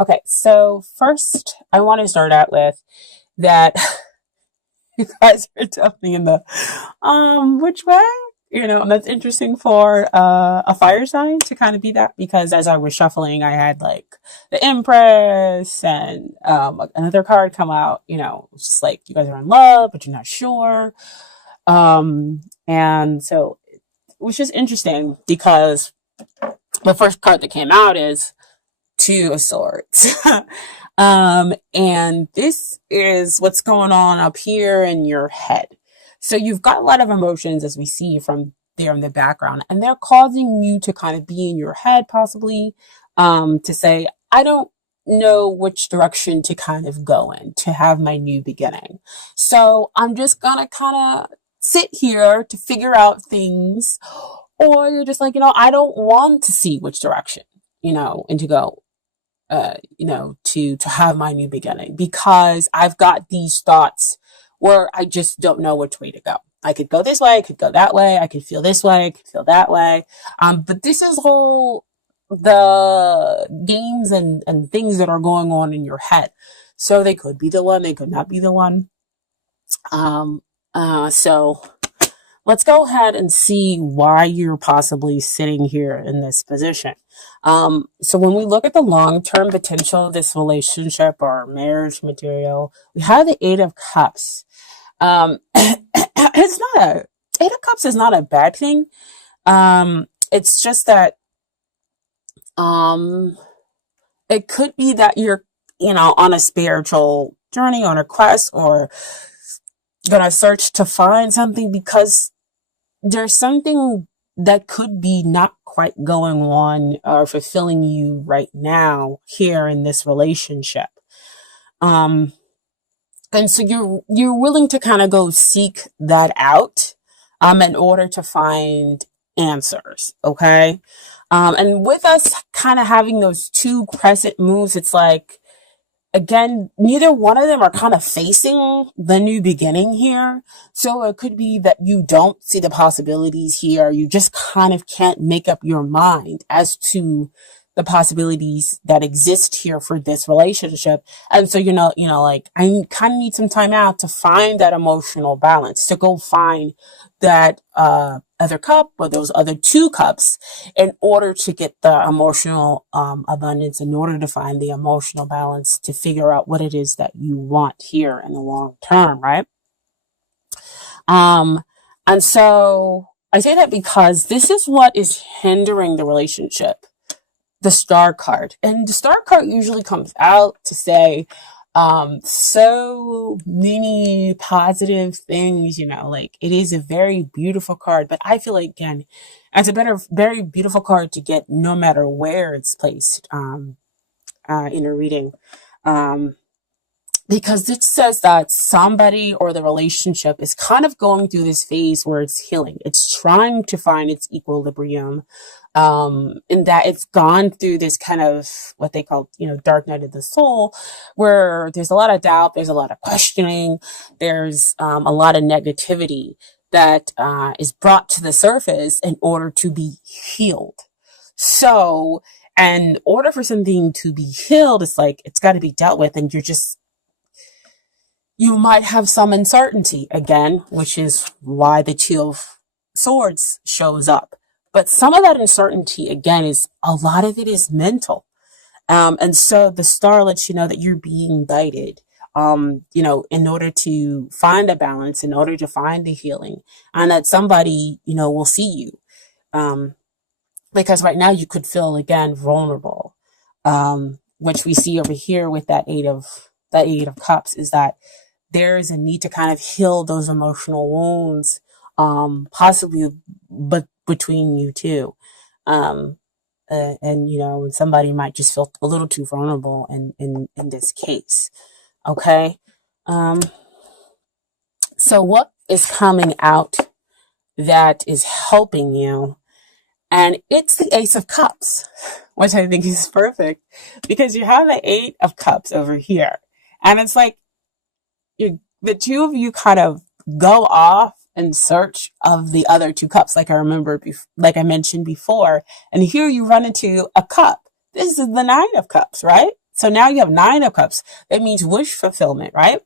Okay, so first I want to start out with that you guys are definitely in the which way? And that's interesting for a fire sign to kind of be that because as I was shuffling I had like the Empress and another card come out, it's just like you guys are in love, but you're not sure. And so which is interesting because the first card that came out is Two of Swords. And this is what's going on up here in your head. So you've got a lot of emotions as we see from there in the background, and they're causing you to kind of be in your head, possibly, to say, I don't know which direction to kind of go in to have my new beginning. So I'm just gonna kind of sit here to figure out things, or you're just like, I don't want to see which direction, and to go to have my new beginning because I've got these thoughts where I just don't know which way to go. I could go this way, I could go that way, I could feel this way, I could feel that way. But this is all the games and things that are going on in your head. So they could be the one, they could not be the one. So let's go ahead and see why you're possibly sitting here in this position. So when we look at the long-term potential of this relationship or marriage material, we have the Eight of Cups. Eight of Cups is not a bad thing. It's just that, it could be that you're, on a spiritual journey, on a quest, or gonna search to find something because there's something that could be not quite going on or fulfilling you right now here in this relationship. And so you're willing to kind of go seek that out, in order to find answers. Okay. And with us kind of having those two crescent moves, it's like, again, neither one of them are kind of facing the new beginning here. So it could be that you don't see the possibilities here. You just kind of can't make up your mind as to the possibilities that exist here for this relationship. And so, like I kind of need some time out to find that emotional balance, to go find that, other cup or those other two cups in order to get the emotional abundance, in order to find the emotional balance, to figure out what it is that you want here in the long term, right? And so I say that because this is what is hindering the relationship, the Star card. And the Star card usually comes out to say, so many positive things, like it is a very beautiful card, but I feel like, again, it's very beautiful card to get no matter where it's placed, in a reading. Because it says that somebody or the relationship is kind of going through this phase where it's healing. It's trying to find its equilibrium, in that it's gone through this kind of what they call, dark night of the soul, where there's a lot of doubt, there's a lot of questioning, there's a lot of negativity that is brought to the surface in order to be healed. So, in order for something to be healed, it's like it's got to be dealt with, and you might have some uncertainty again, which is why the Two of Swords shows up. But some of that uncertainty, again, a lot of it is mental. And so the Star lets you know that you're being guided, in order to find a balance, in order to find the healing, and that somebody, will see you. Because right now you could feel, again, vulnerable, which we see over here with that Eight of Cups, is that there is a need to kind of heal those emotional wounds, possibly, but between you two. And somebody might just feel a little too vulnerable in this case. Okay. So what is coming out that is helping you? And it's the Ace of Cups, which I think is perfect because you have the Eight of Cups over here. And it's like, the two of you kind of go off in search of the other two cups, like I mentioned before. And here you run into a cup. This is the Nine of Cups, right? So now you have 9 of Cups. That means wish fulfillment, right?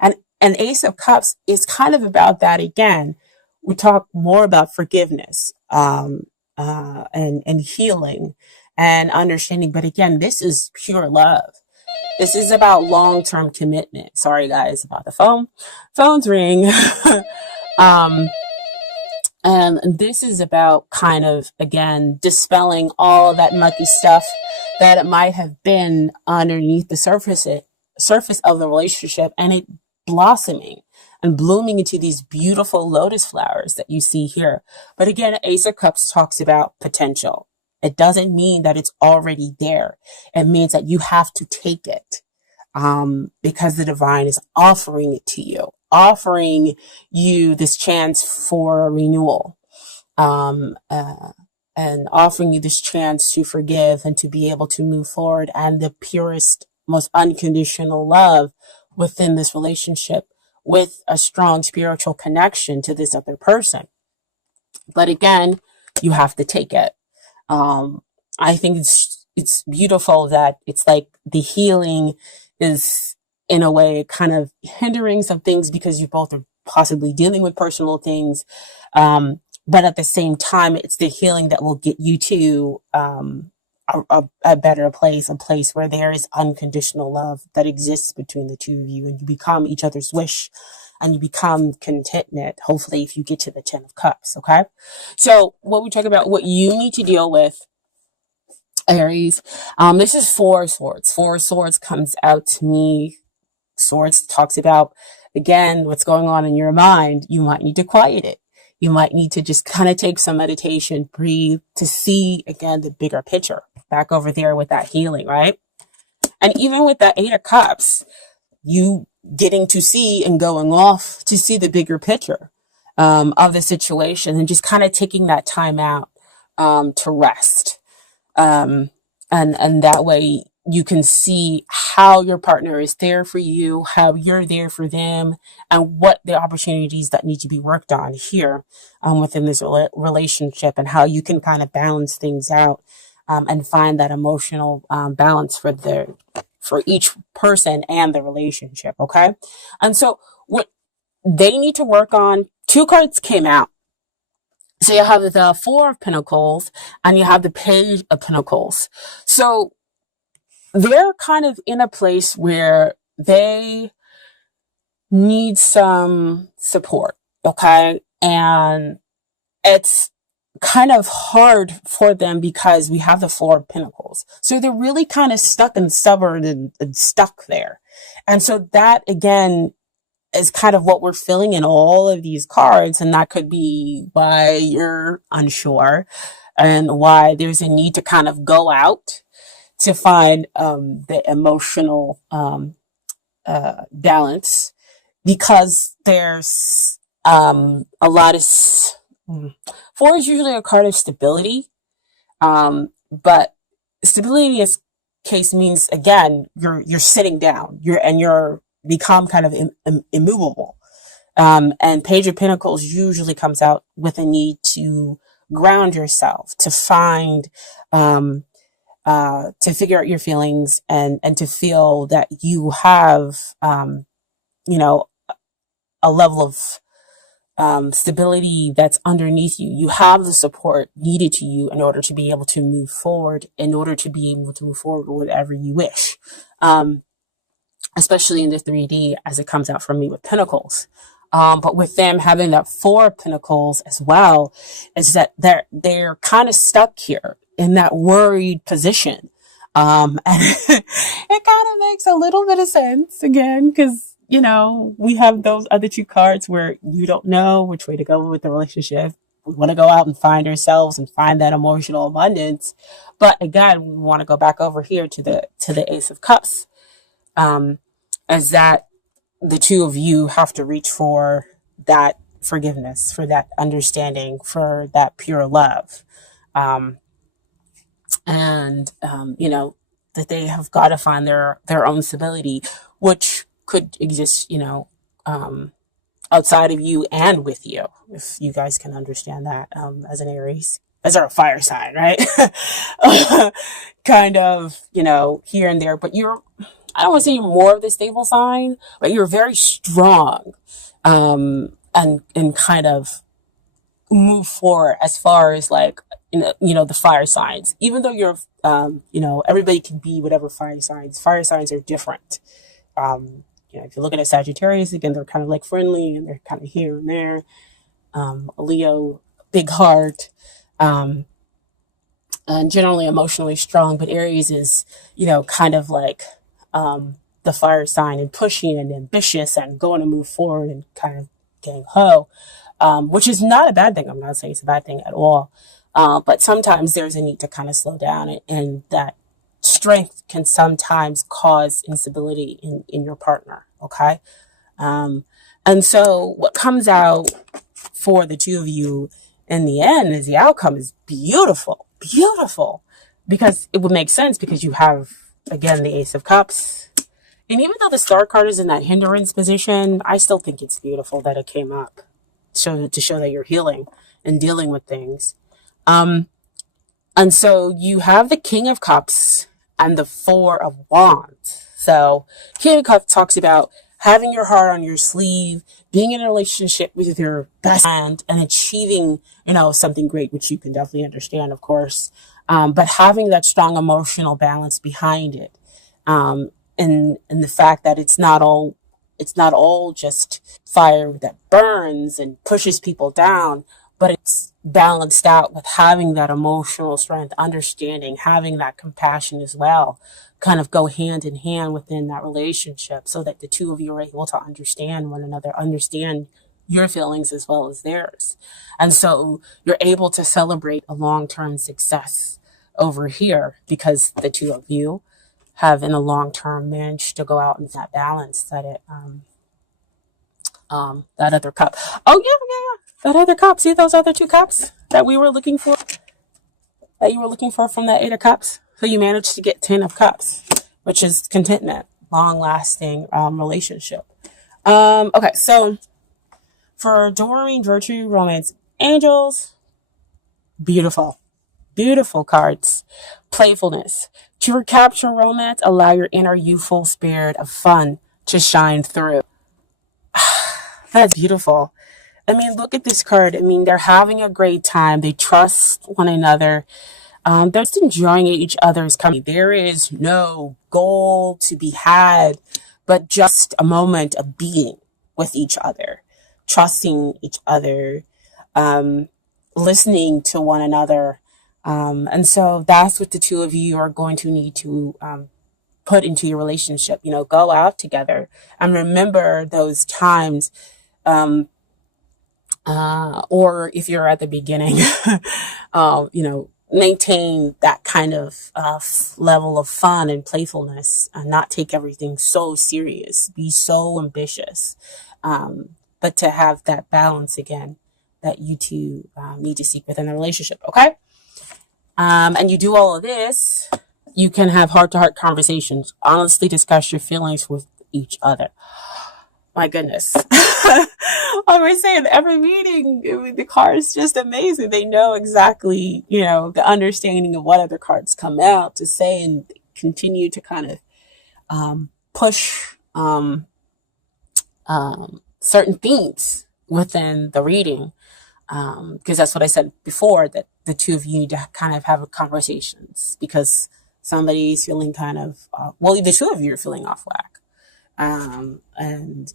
And Ace of Cups is kind of about that again. We talk more about forgiveness, and healing and understanding. But again, this is pure love. This is about long-term commitment. Sorry guys about the phone. Phones ring. um, and this is about kind of, again, dispelling all that mucky stuff that it might have been underneath the surface of the relationship, and it blossoming and blooming into these beautiful lotus flowers that you see here. But again, Ace of Cups talks about potential. It doesn't mean that it's already there. It means that you have to take it, because the divine is offering it to you, offering you this chance for renewal, um, uh, and offering you this chance to forgive and to be able to move forward, and the purest, most unconditional love within this relationship, with a strong spiritual connection to this other person. But again, you have to take it. I think it's beautiful that it's like the healing is in a way kind of hindering some things because you both are possibly dealing with personal things. But at the same time, it's the healing that will get you to a better place, a place where there is unconditional love that exists between the two of you, and you become each other's wish, and you become contentment, hopefully, if you get to the 10 of Cups, okay? So what we talk about, what you need to deal with, Aries, this is 4 of Swords. 4 of Swords comes out to me. Swords talks about, again, what's going on in your mind. You might need to quiet it. You might need to just kind of take some meditation, breathe, to see, again, the bigger picture. Back over there with that healing, right? And even with that 8 of Cups, you getting to see and going off to see the bigger picture, of the situation, and just kind of taking that time out, to rest. And that way you can see how your partner is there for you, how you're there for them, and what the opportunities that need to be worked on here, within this relationship, and how you can kind of balance things out, and find that emotional, balance for each person and the relationship. Okay. And so what they need to work on, 2 cards came out. So you have the 4 of Pentacles and you have the Page of Pentacles. So they're kind of in a place where they need some support. Okay. And it's kind of hard for them because we have the 4 of Pentacles. So they're really kind of stuck and stubborn and stuck there. And so that, again, is kind of what we're feeling in all of these cards. And that could be why you're unsure, and why there's a need to kind of go out to find, the emotional, balance, because there's, a lot of, 4 is usually a card of stability. But stability in this case means, again, you're sitting down, you're become kind of immovable. And Page of Pentacles usually comes out with a need to ground yourself, to find, to figure out your feelings, and to feel that you have, you know, a level of, stability that's underneath you. You have the support needed to you in order to be able to move forward, with whatever you wish. Especially in the 3D, as it comes out from me with Pentacles. But with them having that 4 of Pentacles as well, is that they're kind of stuck here in that worried position. And it kind of makes a little bit of sense, again, because, we have those other 2 cards where you don't know which way to go with the relationship. We want to go out and find ourselves and find that emotional abundance. But again, we want to go back over here to the Ace of Cups. As that the 2 of you have to reach for that forgiveness, for that understanding, for that pure love. That they have got to find their own stability, which could exist, outside of you and with you, if you guys can understand that, as an Aries. as our fire sign, right? Kind of, here and there, but I don't want to say you're more of the stable sign, but you're very strong, and kind of move forward as far as like, the fire signs, even though everybody can be whatever fire signs are different. If you're looking at Sagittarius, again, they're kind of like friendly and they're kind of here and there. A Leo, big heart, and generally emotionally strong, but Aries is, kind of like, the fire sign and pushy and ambitious and going to move forward and kind of gang ho, which is not a bad thing. I'm not saying it's a bad thing at all. But sometimes there's a need to kind of slow down, and that strength can sometimes cause instability in your partner. Okay. And so what comes out for the two of you in the end is the outcome is beautiful, beautiful, because it would make sense because you have, again, the Ace of Cups. And even though the Star card is in that hindrance position, I still think it's beautiful that it came up to show that you're healing and dealing with things. And so you have the King of Cups and the Four of Wands. So King of Cups talks about having your heart on your sleeve, being in a relationship with your best friend and achieving, something great, which you can definitely understand, of course. But having that strong emotional balance behind it. And the fact that it's not all just fire that burns and pushes people down, but it's balanced out with having that emotional strength, understanding, having that compassion as well, kind of go hand in hand within that relationship so that the two of you are able to understand one another, understand your feelings as well as theirs. And so you're able to celebrate a long-term success over here because the two of you have in the long term managed to go out in that balance that that other cup. Oh yeah, that other cup. See those other two cups that we were looking for? That you were looking for from that Eight of Cups? So you managed to get 10 of Cups, which is contentment, long lasting relationship. Okay, so for Doreen, Virtue, Romance, Angels, beautiful. Beautiful cards. Playfulness. To recapture romance, allow your inner youthful spirit of fun to shine through. That's beautiful. I mean, look at this card. I mean, they're having a great time. They trust one another. They're just enjoying each other's company. There is no goal to be had, but just a moment of being with each other, trusting each other, listening to one another. And so that's what the two of you are going to need to put into your relationship. Go out together and remember those times. Or if you're at the beginning, maintain that kind of level of fun and playfulness and not take everything so serious, be so ambitious. But to have that balance again that you two need to seek within the relationship. Okay. And you do all of this, you can have heart-to-heart conversations, honestly discuss your feelings with each other. My goodness. I was saying every meeting, the cards just amazing. They know exactly, the understanding of what other cards come out to say and continue to kind of push certain themes within the reading. Because that's what I said before, that the two of you need to kind of have conversations because somebody's feeling kind of, the two of you are feeling off whack. And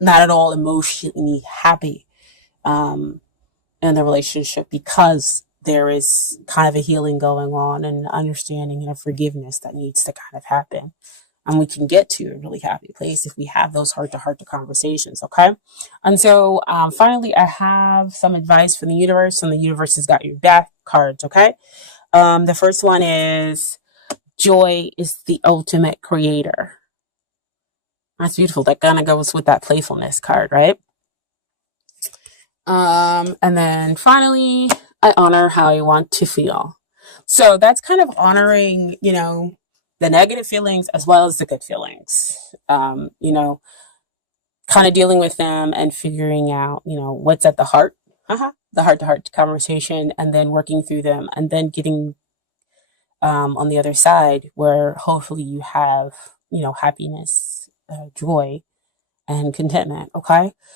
not at all emotionally happy in the relationship because there is kind of a healing going on and understanding and a forgiveness that needs to kind of happen. And we can get to a really happy place if we have those heart-to-heart conversations, okay? And so finally, I have some advice from the universe, and the universe has got your back cards, okay? The first one is, joy is the ultimate creator. That's beautiful. That kind of goes with that playfulness card, right? And then finally, I honor how I want to feel. So that's kind of honoring, the negative feelings as well as the good feelings. Kind of dealing with them and figuring out, what's at the heart. the heart to heart conversation and then working through them and then getting on the other side where hopefully you have, happiness, joy, and contentment. Okay.